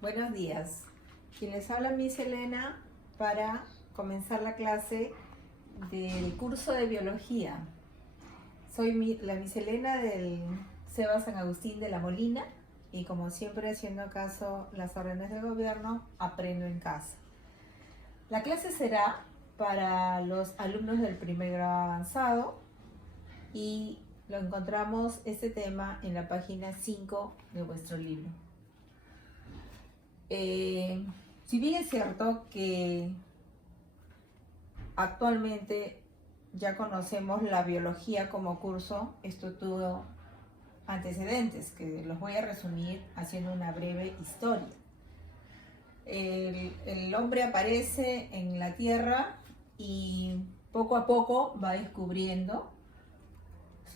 Buenos días. Quien les habla Miss Elena para comenzar la clase del curso de biología. Soy la Miss Elena del CEBA San Agustín de la Molina y como siempre haciendo caso las órdenes del gobierno, aprendo en casa. La clase será para los alumnos del primer grado avanzado y lo encontramos este tema en la página 5 de vuestro libro. Si bien es cierto que actualmente ya conocemos la biología como curso, esto tuvo antecedentes que los voy a resumir haciendo una breve historia. El hombre aparece en la Tierra y poco a poco va descubriendo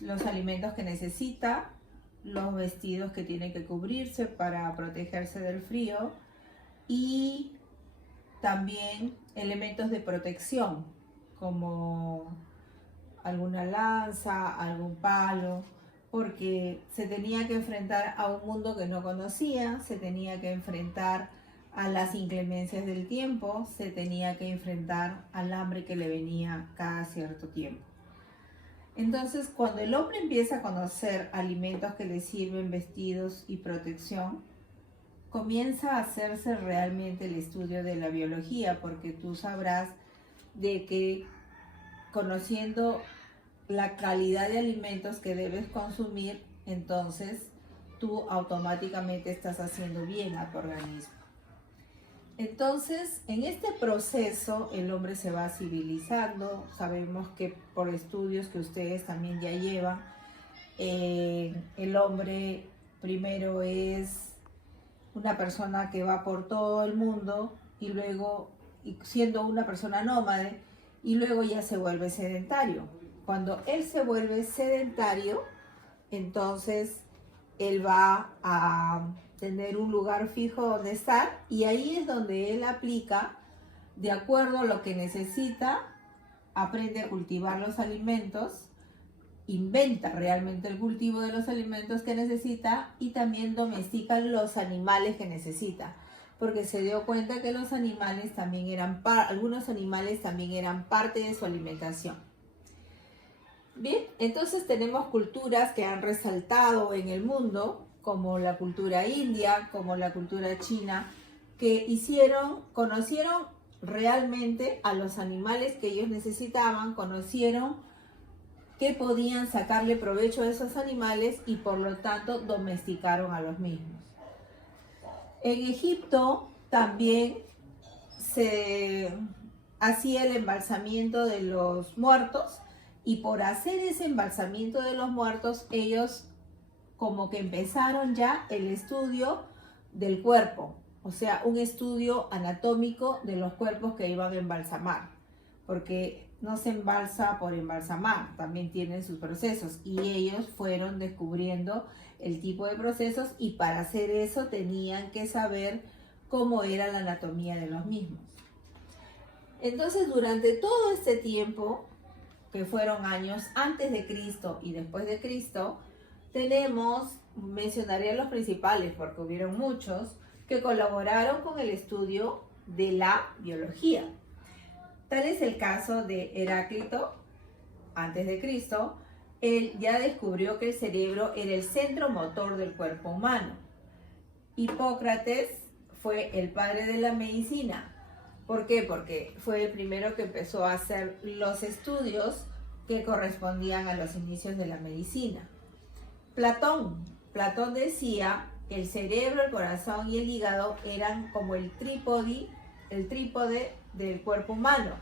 los alimentos que necesita, los vestidos que tiene que cubrirse para protegerse del frío y también elementos de protección como alguna lanza, algún palo, porque se tenía que enfrentar a un mundo que no conocía, se tenía que enfrentar a las inclemencias del tiempo, se tenía que enfrentar al hambre que le venía cada cierto tiempo. Entonces, cuando el hombre empieza a conocer alimentos que le sirven, vestidos y protección, comienza a hacerse realmente el estudio de la biología, porque tú sabrás de que conociendo la calidad de alimentos que debes consumir, entonces tú automáticamente estás haciendo bien a tu organismo. Entonces, en este proceso el hombre se va civilizando. Sabemos que por estudios que ustedes también ya llevan, el hombre primero es una persona que va por todo el mundo y luego siendo una persona nómade y luego ya se vuelve sedentario. Cuando él se vuelve sedentario, entonces él va a tener un lugar fijo donde estar y ahí es donde él aplica de acuerdo a lo que necesita, aprende a cultivar los alimentos, inventa realmente el cultivo de los alimentos que necesita y también domestica los animales que necesita, porque se dio cuenta que los animales también algunos animales también eran parte de su alimentación. Bien, entonces tenemos culturas que han resaltado en el mundo, como la cultura india, como la cultura china, que conocieron realmente a los animales que ellos necesitaban, conocieron que podían sacarle provecho a esos animales y por lo tanto domesticaron a los mismos. En Egipto también se hacía el embalsamiento de los muertos y por hacer ese embalsamiento de los muertos ellos como que empezaron ya el estudio del cuerpo, o sea, un estudio anatómico de los cuerpos que iban a embalsamar, porque no se embalsa por embalsamar, también tienen sus procesos y ellos fueron descubriendo el tipo de procesos y para hacer eso tenían que saber cómo era la anatomía de los mismos. Entonces, durante todo este tiempo, que fueron años antes de Cristo y después de Cristo, mencionaré los principales porque hubieron muchos que colaboraron con el estudio de la biología. Tal es el caso de Heráclito, antes de Cristo. Él ya descubrió que el cerebro era el centro motor del cuerpo humano. Hipócrates fue el padre de la medicina. ¿Por qué? Porque fue el primero que empezó a hacer los estudios que correspondían a los inicios de la medicina. Platón decía que el cerebro, el corazón y el hígado eran como el trípode del cuerpo humano,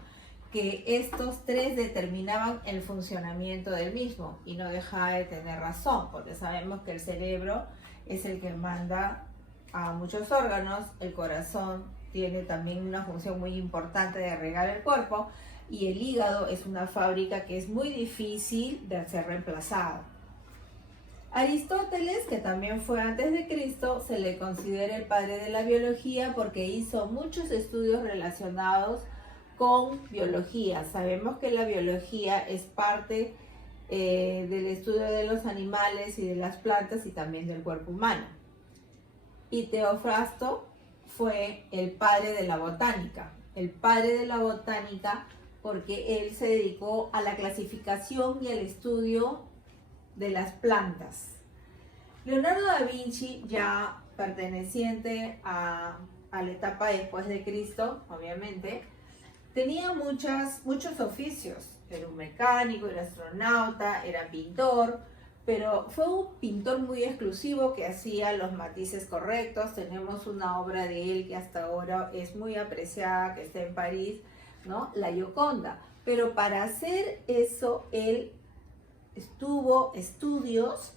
que estos tres determinaban el funcionamiento del mismo y no dejaba de tener razón, porque sabemos que el cerebro es el que manda a muchos órganos, el corazón tiene también una función muy importante de regar el cuerpo y el hígado es una fábrica que es muy difícil de ser reemplazada. Aristóteles, que también fue antes de Cristo, se le considera el padre de la biología porque hizo muchos estudios relacionados con biología. Sabemos que la biología es parte del estudio de los animales y de las plantas y también del cuerpo humano. Y Teofrasto fue el padre de la botánica. El padre de la botánica porque él se dedicó a la clasificación y al estudio de las plantas. Leonardo da Vinci, ya perteneciente a la etapa después de Cristo, obviamente, tenía muchos oficios. Era un mecánico, era astronauta, era pintor, pero fue un pintor muy exclusivo que hacía los matices correctos. Tenemos una obra de él que hasta ahora es muy apreciada, que está en París, ¿no? La Gioconda. Pero para hacer eso, él tuvo estudios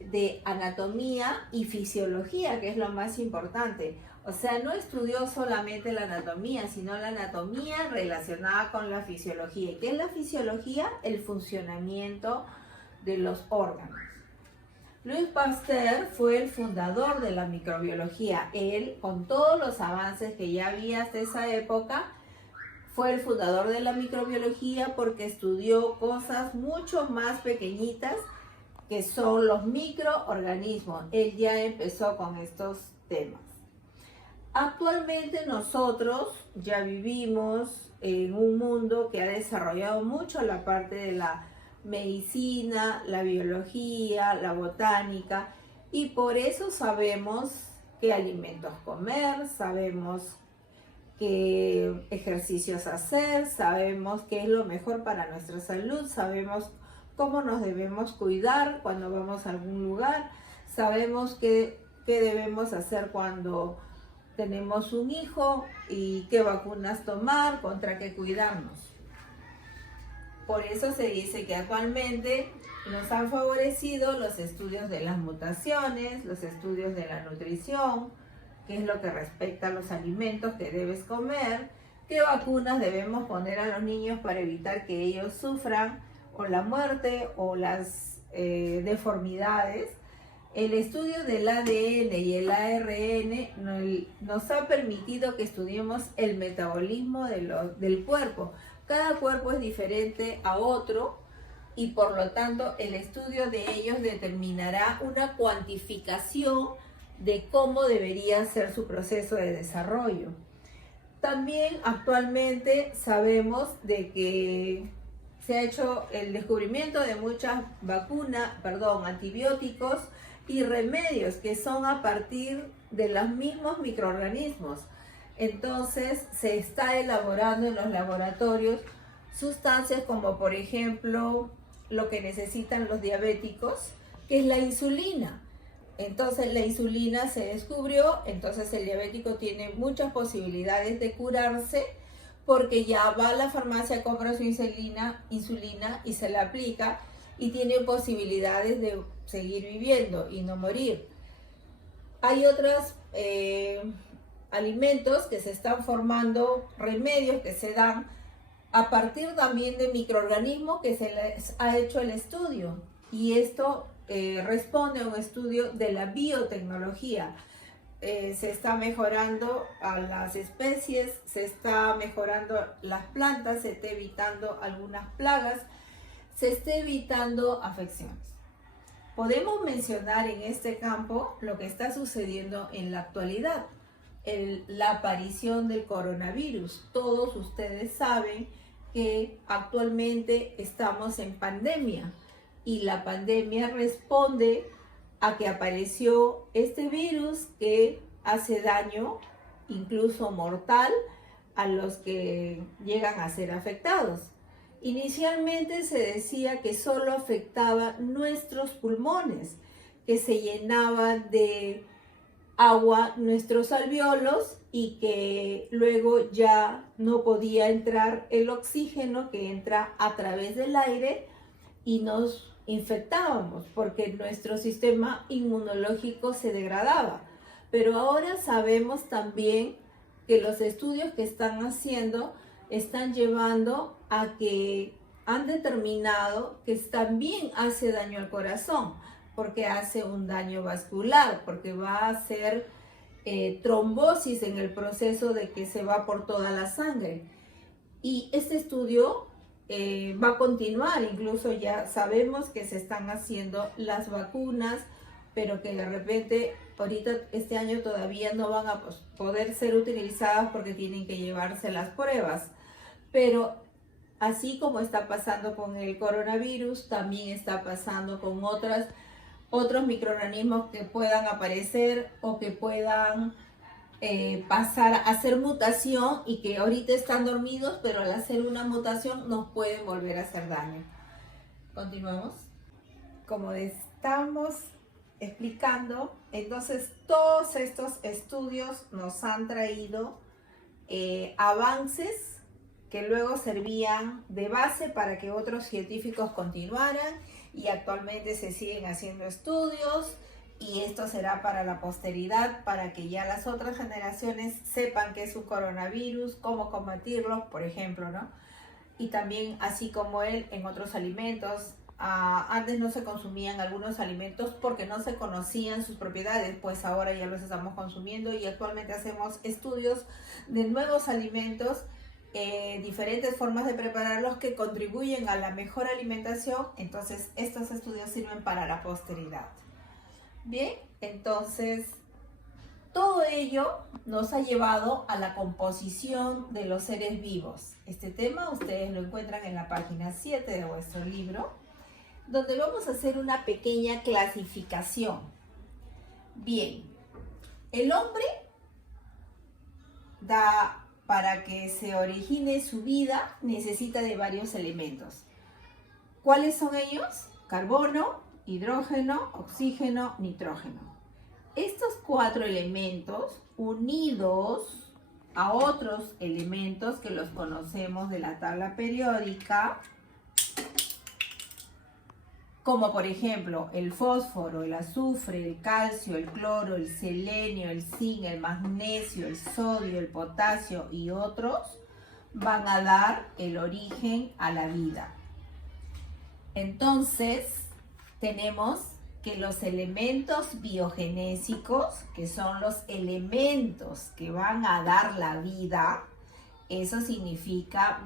de anatomía y fisiología, que es lo más importante. O sea, no estudió solamente la anatomía, sino la anatomía relacionada con la fisiología. ¿Y qué es la fisiología? El funcionamiento de los órganos. Louis Pasteur fue el fundador de la microbiología. Él, con todos los avances que ya había hasta esa época, fue el fundador de la microbiología porque estudió cosas mucho más pequeñitas que son los microorganismos. Él ya empezó con estos temas. Actualmente nosotros ya vivimos en un mundo que ha desarrollado mucho la parte de la medicina, la biología, la botánica, y por eso sabemos qué alimentos comer, sabemos qué ejercicios hacer, sabemos qué es lo mejor para nuestra salud, sabemos cómo nos debemos cuidar cuando vamos a algún lugar, sabemos qué debemos hacer cuando tenemos un hijo y qué vacunas tomar, contra qué cuidarnos. Por eso se dice que actualmente nos han favorecido los estudios de las mutaciones, los estudios de la nutrición, qué es lo que respecta a los alimentos que debes comer, qué vacunas debemos poner a los niños para evitar que ellos sufran o la muerte o las deformidades. El estudio del ADN y el ARN nos ha permitido que estudiemos el metabolismo del cuerpo. Cada cuerpo es diferente a otro y por lo tanto el estudio de ellos determinará una cuantificación de cómo debería ser su proceso de desarrollo. También actualmente sabemos de que se ha hecho el descubrimiento de muchas antibióticos y remedios que son a partir de los mismos microorganismos. Entonces se está elaborando en los laboratorios sustancias como por ejemplo lo que necesitan los diabéticos, que es la insulina. Entonces la insulina se descubrió, entonces el diabético tiene muchas posibilidades de curarse porque ya va a la farmacia, compra su insulina y se la aplica y tiene posibilidades de seguir viviendo y no morir. Hay otros alimentos que se están formando, remedios que se dan a partir también de microorganismos que se les ha hecho el estudio, y esto responde a un estudio de la biotecnología. Se está mejorando a las especies, se está mejorando las plantas, se está evitando algunas plagas, se está evitando afecciones. Podemos mencionar en este campo lo que está sucediendo en la actualidad, la aparición del coronavirus. Todos ustedes saben que actualmente estamos en pandemia y la pandemia responde a que apareció este virus que hace daño, incluso mortal, a los que llegan a ser afectados. Inicialmente se decía que solo afectaba nuestros pulmones, que se llenaban de agua nuestros alvéolos y que luego ya no podía entrar el oxígeno que entra a través del aire y nos infectábamos porque nuestro sistema inmunológico se degradaba. Pero ahora sabemos también que los estudios que están haciendo están llevando a que han determinado que también hace daño al corazón, porque hace un daño vascular, porque va a hacer trombosis en el proceso de que se va por toda la sangre. Y este estudio va a continuar, incluso ya sabemos que se están haciendo las vacunas pero que de repente ahorita este año todavía no van a poder ser utilizadas porque tienen que llevarse las pruebas. Pero así como está pasando con el coronavirus, también está pasando con otros microorganismos que puedan aparecer o que puedan pasar a hacer mutación y que ahorita están dormidos, pero al hacer una mutación nos pueden volver a hacer daño. Continuamos. Como estamos explicando, entonces todos estos estudios nos han traído avances que luego servían de base para que otros científicos continuaran, y actualmente se siguen haciendo estudios, y esto será para la posteridad, para que ya las otras generaciones sepan qué es un coronavirus, cómo combatirlo, por ejemplo, ¿no? Y también, así como él, en otros alimentos. Antes no se consumían algunos alimentos porque no se conocían sus propiedades, pues ahora ya los estamos consumiendo, y actualmente hacemos estudios de nuevos alimentos, diferentes formas de prepararlos que contribuyen a la mejor alimentación. Entonces estos estudios sirven para la posteridad. Bien, entonces todo ello nos ha llevado a la composición de los seres vivos. Este tema ustedes lo encuentran en la página 7 de vuestro libro, donde vamos a hacer una pequeña clasificación. Bien, el hombre para que se origine su vida necesita de varios elementos. ¿Cuáles son ellos? Carbono, hidrógeno, oxígeno, nitrógeno. Estos 4 elementos, unidos a otros elementos que los conocemos de la tabla periódica, como por ejemplo el fósforo, el azufre, el calcio, el cloro, el selenio, el zinc, el magnesio, el sodio, el potasio y otros, van a dar el origen a la vida. Entonces, tenemos que los elementos biogenésicos, que son los elementos que van a dar la vida, eso significa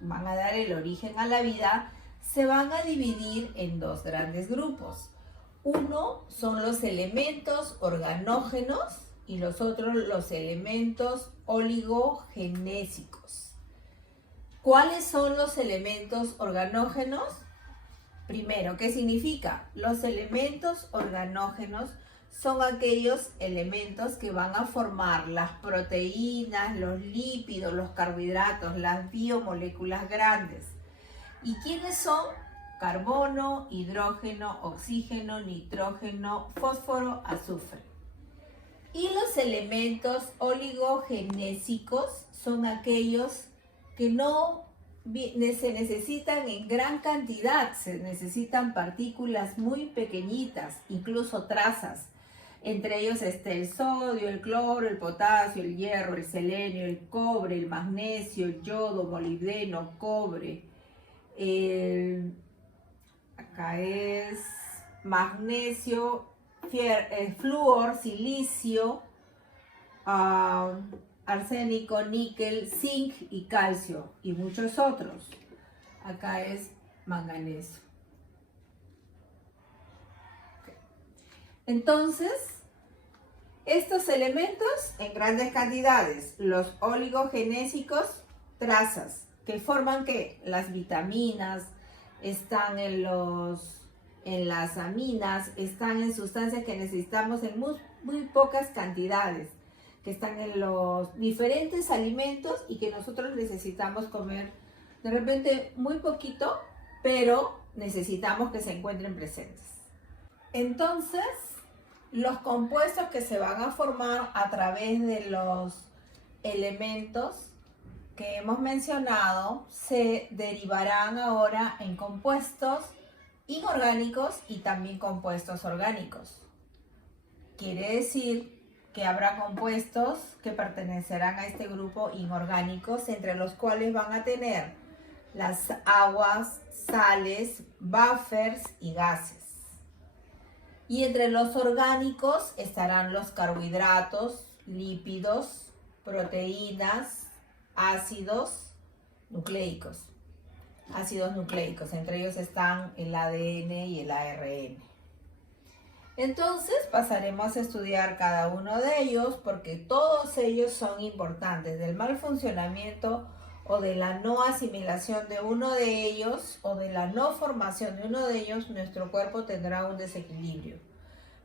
van a dar el origen a la vida, se van a dividir en 2 grandes grupos. Uno son los elementos organógenos y los otros los elementos oligogenésicos. ¿Cuáles son los elementos organógenos? Primero, ¿qué significa? Los elementos organógenos son aquellos elementos que van a formar las proteínas, los lípidos, los carbohidratos, las biomoléculas grandes. ¿Y quiénes son? Carbono, hidrógeno, oxígeno, nitrógeno, fósforo, azufre. Y los elementos oligogenésicos son aquellos que no se necesitan en gran cantidad, se necesitan partículas muy pequeñitas, incluso trazas. Entre ellos está el sodio, el cloro, el potasio, el hierro, el selenio, el cobre, el magnesio, el yodo, molibdeno, cobre. Acá es magnesio, flúor, silicio, arsénico, níquel, zinc y calcio, y muchos otros. Acá es manganeso. Entonces, estos elementos en grandes cantidades, los oligogenésicos, trazas, que forman que las vitaminas están en las aminas, están en sustancias que necesitamos en muy pocas cantidades, que están en los diferentes alimentos y que nosotros necesitamos comer de repente muy poquito, pero necesitamos que se encuentren presentes. Entonces, los compuestos que se van a formar a través de los elementos que hemos mencionado se derivarán ahora en compuestos inorgánicos y también compuestos orgánicos. Quiere decir que habrá compuestos que pertenecerán a este grupo inorgánicos, entre los cuales van a tener las aguas, sales, buffers y gases. Y entre los orgánicos estarán los carbohidratos, lípidos, proteínas, ácidos nucleicos. Entre ellos están el ADN y el ARN. Entonces pasaremos a estudiar cada uno de ellos porque todos ellos son importantes. Del mal funcionamiento o de la no asimilación de uno de ellos o de la no formación de uno de ellos, nuestro cuerpo tendrá un desequilibrio.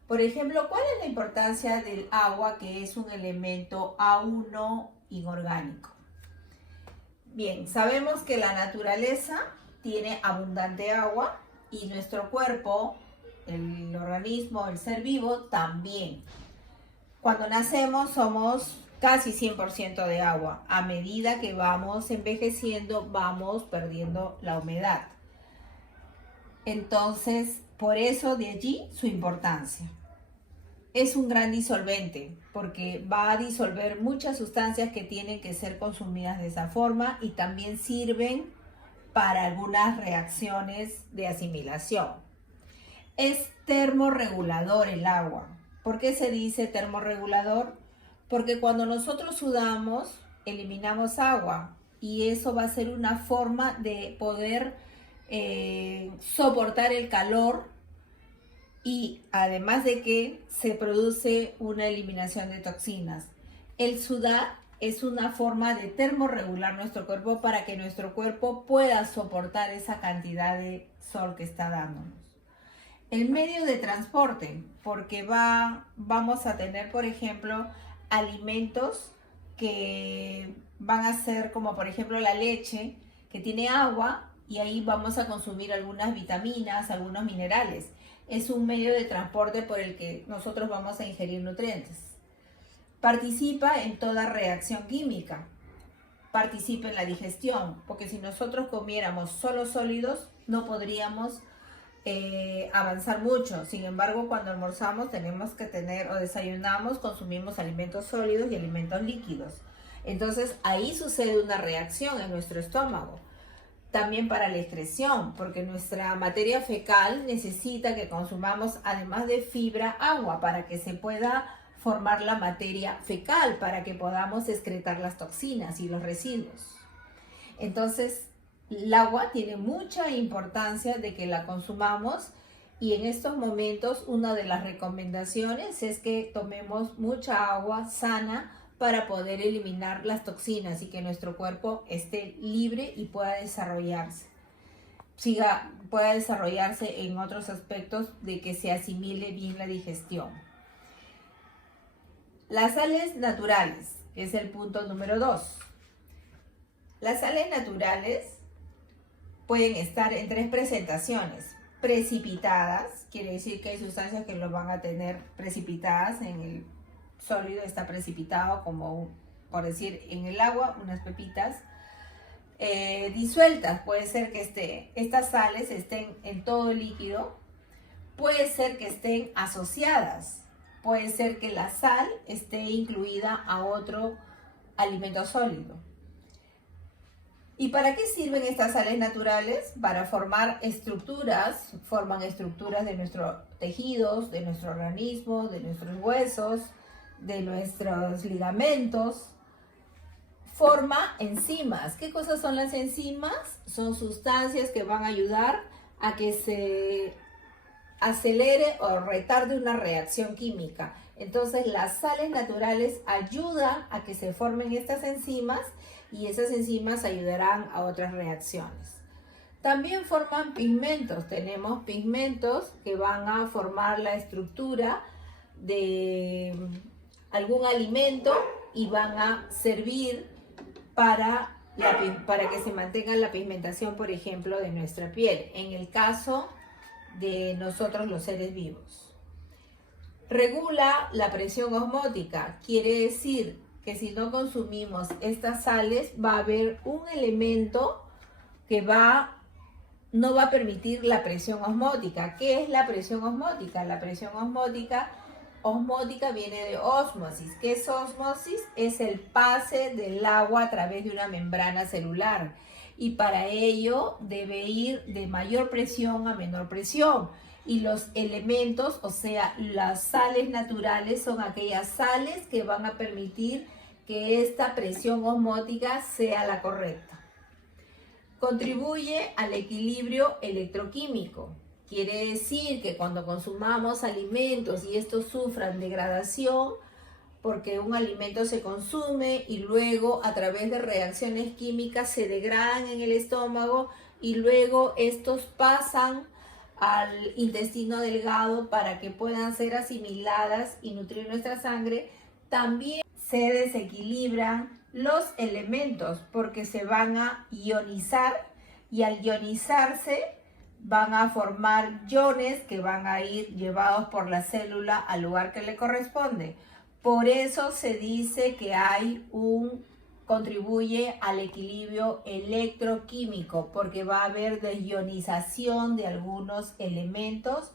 Por ejemplo, ¿cuál es la importancia del agua, que es un elemento A1 inorgánico? Bien, sabemos que la naturaleza tiene abundante agua y nuestro cuerpo, el organismo, el ser vivo, también. Cuando nacemos somos casi 100% de agua. A medida que vamos envejeciendo, vamos perdiendo la humedad. Entonces, por eso de allí su importancia. Es un gran disolvente porque va a disolver muchas sustancias que tienen que ser consumidas de esa forma y también sirven para algunas reacciones de asimilación. Es termorregulador el agua. ¿Por qué se dice termorregulador? Porque cuando nosotros sudamos, eliminamos agua y eso va a ser una forma de poder soportar el calor, y además de que se produce una eliminación de toxinas. El sudar es una forma de termorregular nuestro cuerpo para que nuestro cuerpo pueda soportar esa cantidad de sol que está dándonos. El medio de transporte, porque vamos a tener, por ejemplo, alimentos que van a ser como por ejemplo la leche, que tiene agua y ahí vamos a consumir algunas vitaminas, algunos minerales. Es un medio de transporte por el que nosotros vamos a ingerir nutrientes. Participa en toda reacción química. Participa en la digestión, porque si nosotros comiéramos solo sólidos, no podríamos avanzar mucho. Sin embargo, cuando almorzamos tenemos que tener, o desayunamos, consumimos alimentos sólidos y alimentos líquidos. Entonces ahí sucede una reacción en nuestro estómago. También para la excreción, porque nuestra materia fecal necesita que consumamos, además de fibra, agua para que se pueda formar la materia fecal, para que podamos excretar las toxinas y los residuos. Entonces, el agua tiene mucha importancia de que la consumamos y en estos momentos una de las recomendaciones es que tomemos mucha agua sana para poder eliminar las toxinas y que nuestro cuerpo esté libre y pueda desarrollarse. Pueda desarrollarse en otros aspectos de que se asimile bien la digestión. Las sales naturales, que es el punto número 2. Las sales naturales pueden estar en 3 presentaciones. Precipitadas, quiere decir que hay sustancias que lo van a tener precipitadas en el sólido, está precipitado como, por decir, en el agua, unas pepitas. Disueltas, puede ser que estas sales estén en todo el líquido, puede ser que estén asociadas, puede ser que la sal esté incluida a otro alimento sólido. ¿Y para qué sirven estas sales naturales? Para formar estructuras, forman estructuras de nuestros tejidos, de nuestro organismo, de nuestros huesos, de nuestros ligamentos. Forma enzimas. ¿Qué cosas son las enzimas? Son sustancias que van a ayudar a que se acelere o retarde una reacción química. Entonces las sales naturales ayudan a que se formen estas enzimas y esas enzimas ayudarán a otras reacciones. También forman pigmentos. Tenemos pigmentos que van a formar la estructura de algún alimento y van a servir para que se mantenga la pigmentación, por ejemplo, de nuestra piel, en el caso de nosotros los seres vivos. Regula la presión osmótica, quiere decir que si no consumimos estas sales va a haber un elemento que no va a permitir la presión osmótica. ¿Qué es la presión osmótica? La presión osmótica viene de ósmosis. ¿Qué es ósmosis? Es el pase del agua a través de una membrana celular. Y para ello debe ir de mayor presión a menor presión. Y los elementos, o sea, las sales naturales, son aquellas sales que van a permitir que esta presión osmótica sea la correcta. Contribuye al equilibrio electroquímico. Quiere decir que cuando consumamos alimentos y estos sufran degradación, porque un alimento se consume y luego a través de reacciones químicas se degradan en el estómago y luego estos pasan al intestino delgado para que puedan ser asimiladas y nutrir nuestra sangre, también se desequilibran los elementos porque se van a ionizar y al ionizarse van a formar iones que van a ir llevados por la célula al lugar que le corresponde. Por eso se dice que contribuye al equilibrio electroquímico, porque va a haber desionización de algunos elementos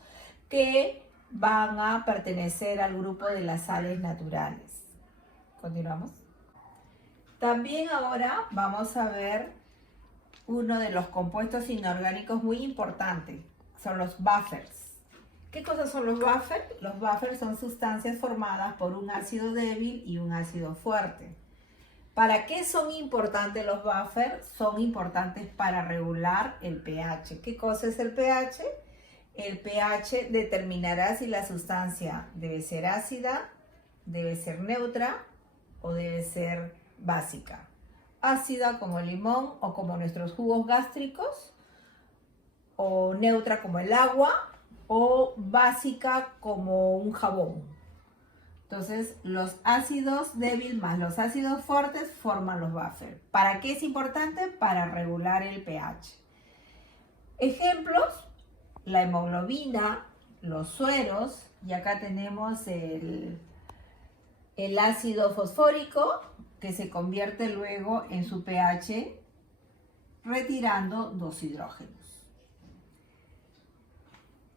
que van a pertenecer al grupo de las sales naturales. Continuamos. También ahora vamos a ver uno de los compuestos inorgánicos muy importantes, son los buffers. ¿Qué cosas son los buffers? Los buffers son sustancias formadas por un ácido débil y un ácido fuerte. ¿Para qué son importantes los buffers? Son importantes para regular el pH. ¿Qué cosa es el pH? El pH determinará si la sustancia debe ser ácida, debe ser neutra o debe ser básica. Ácida como el limón o como nuestros jugos gástricos, o neutra como el agua, o básica como un jabón. Entonces, los ácidos débiles más los ácidos fuertes forman los buffers. ¿Para qué es importante? Para regular el pH. Ejemplos: la hemoglobina, los sueros, y acá tenemos el ácido fosfórico, que se convierte luego en su pH retirando 2 hidrógenos.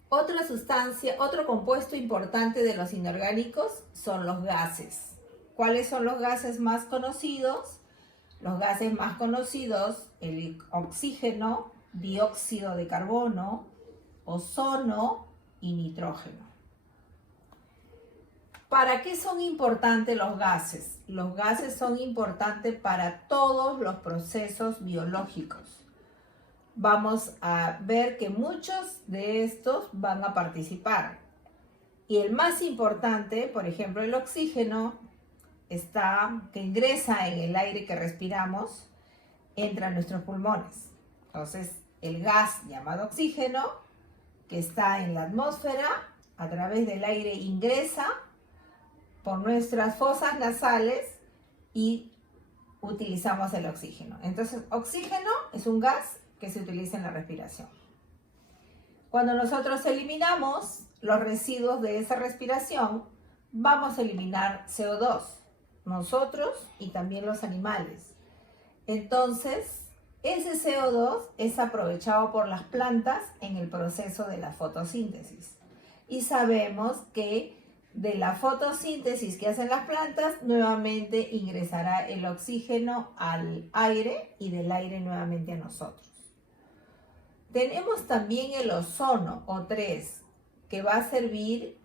Otra sustancia, otro compuesto importante de los inorgánicos son los gases. ¿Cuáles son los gases más conocidos? Los gases más conocidos, el oxígeno, dióxido de carbono, ozono y nitrógeno. ¿Para qué son importantes los gases? Los gases son importantes para todos los procesos biológicos. Vamos a ver que muchos de estos van a participar. Y el más importante, por ejemplo, el oxígeno, que ingresa en el aire que respiramos, entra a nuestros pulmones. Entonces, el gas llamado oxígeno, que está en la atmósfera, a través del aire ingresa por nuestras fosas nasales y utilizamos el oxígeno. Entonces, oxígeno es un gas que se utiliza en la respiración. Cuando nosotros eliminamos los residuos de esa respiración, vamos a eliminar CO2, nosotros y también los animales. Entonces, ese CO2 es aprovechado por las plantas en el proceso de la fotosíntesis. Y sabemos que de la fotosíntesis que hacen las plantas, nuevamente ingresará el oxígeno al aire y del aire nuevamente a nosotros. Tenemos también el ozono, O3, que va a servir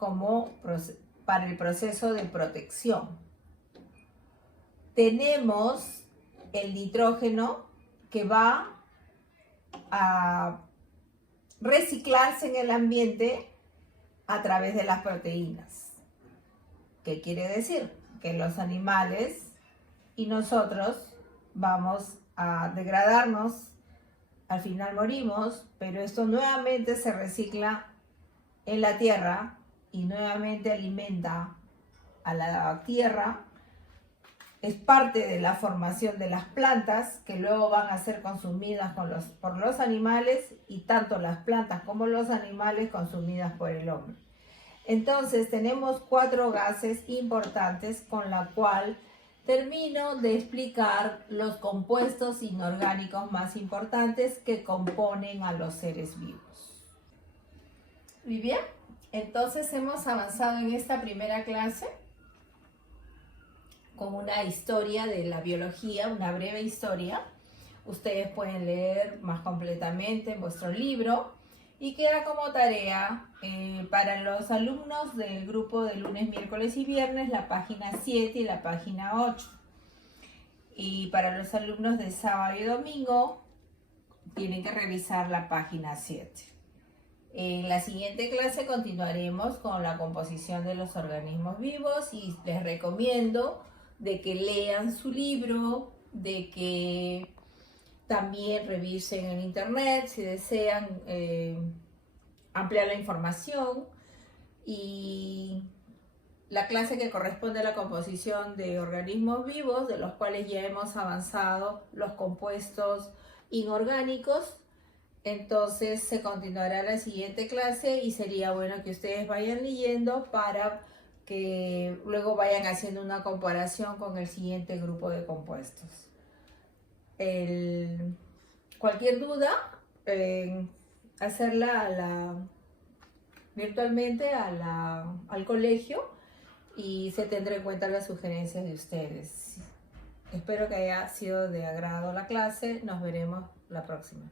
para el proceso de protección. Tenemos el nitrógeno, que va a reciclarse en el ambiente a través de las proteínas. ¿Qué quiere decir? Que los animales y nosotros vamos a degradarnos, al final morimos, pero esto nuevamente se recicla en la tierra y nuevamente alimenta a la tierra. Es parte de la formación de las plantas que luego van a ser consumidas por los animales y tanto las plantas como los animales consumidas por el hombre. Entonces tenemos 4 gases importantes con la cual termino de explicar los compuestos inorgánicos más importantes que componen a los seres vivos. Muy bien, entonces hemos avanzado en esta primera clase con una historia de la biología, una breve historia. Ustedes pueden leer más completamente en vuestro libro y queda como tarea para los alumnos del grupo de lunes, miércoles y viernes la página 7 y la página 8. Y para los alumnos de sábado y domingo tienen que revisar la página 7. En la siguiente clase continuaremos con la composición de los organismos vivos y les recomiendo de que lean su libro, de que también revisen en internet si desean ampliar la información, y la clase que corresponde a la composición de organismos vivos, de los cuales ya hemos avanzado los compuestos inorgánicos. Entonces se continuará la siguiente clase y sería bueno que ustedes vayan leyendo para que luego vayan haciendo una comparación con el siguiente grupo de compuestos. Cualquier duda, hacerla virtualmente al colegio, y se tendrá en cuenta las sugerencias de ustedes. Espero que haya sido de agrado la clase. Nos veremos la próxima.